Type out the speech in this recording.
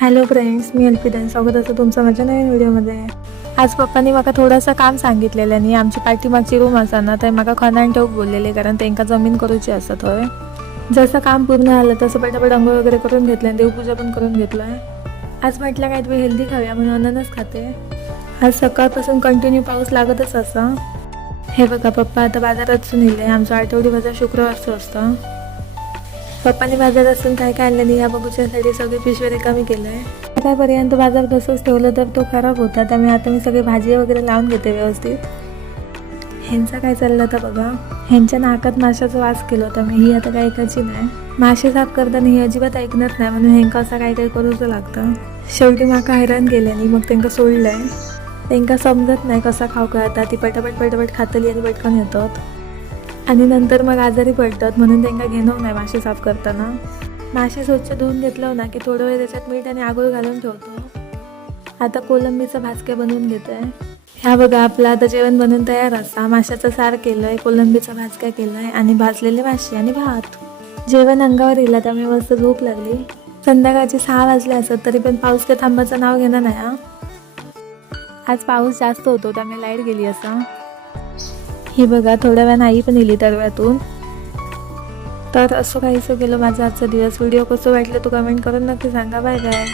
Hello friends, मी अल्पिता. स्वागत असं तुमचं माझ्या नवीन व्हिडिओमध्ये. आज पप्पांनी मला थोडंसं काम सांगितलेलं आणि आमची पाठीमागची रूम असा ना तर मला खणान ठेवूक बोललेले, कारण त्यांना जमीन करूची असत होय. जसं काम पूर्ण आलं तसं पटापट अंघोळ वगैरे करून घेतलं आणि देवपूजा पण करून घेतलं. आज म्हटलं काहीतरी हेल्दी खाऊया म्हणून अननस खाते. आज सकाळपासून कंटिन्यू पाऊस लागतच असा. हे बघा, पप्पा आता बाजारातून नेले. आमचा आठवडी बाजार शुक्रवारचं असतं. पप्पांनी बाजारात असून काय काय आणलं नाही या बघूच्यासाठी सगळी पिशवी रिकामी केलं आहे. आतापर्यंत बाजार तसंच ठेवलं तर तो खराब होता, त्यामुळे आता मी सगळी भाजी वगैरे लावून घेते व्यवस्थित. ह्यांचं काय चाललं तर बघा, ह्यांच्या नाकात माशाचा वास केला होता मी. ही आता काय ऐकायची नाही. मासे साफ करताना ही अजिबात ऐकणार नाही, म्हणून ह्यांका असं काय काय करूच लागतं. शेवटी माका हैराण केल्याने मग त्यांना सोडलंय. त्यांना समजत नाही कसा खाऊ कळता. ती पटापट खातली आणि पटकन येतात आणि नंतर मग आजारी पडतात, म्हणून त्यांना घेणं नाही मासे साफ करताना. मासे स्वच्छ धुवून घेतलं ना की थोडं वेळ त्याच्यात मीठ आणि आगोळ घालून ठेवतो. आता कोलंबीचा भाजक्या बनवून घेतो आहे. ह्या बघा, आपलं आता जेवण बनवून तयार असा. माशाचं सार केलं आहे, कोलंबीचा भाजक्या केला आहे आणि भाजलेले मासे आणि भात. जेवण अंगावर येईल, त्यामुळे मस्त झोप लागली. संध्याकाळचे 6 वाजले असत तरी पण पाऊस काय थांबाचं नाव घेणार नाही. आज पाऊस जास्त होतो त्यामुळे लाईट गेली असा. ही बघा, थोड्या वेळा आई पण येली तरव्यातून. तर असं काहीसं गेलं माझा आजचा दिवस. व्हिडिओ कसं वाटलं तू कमेंट करून नक्की सांगा. Bye bye.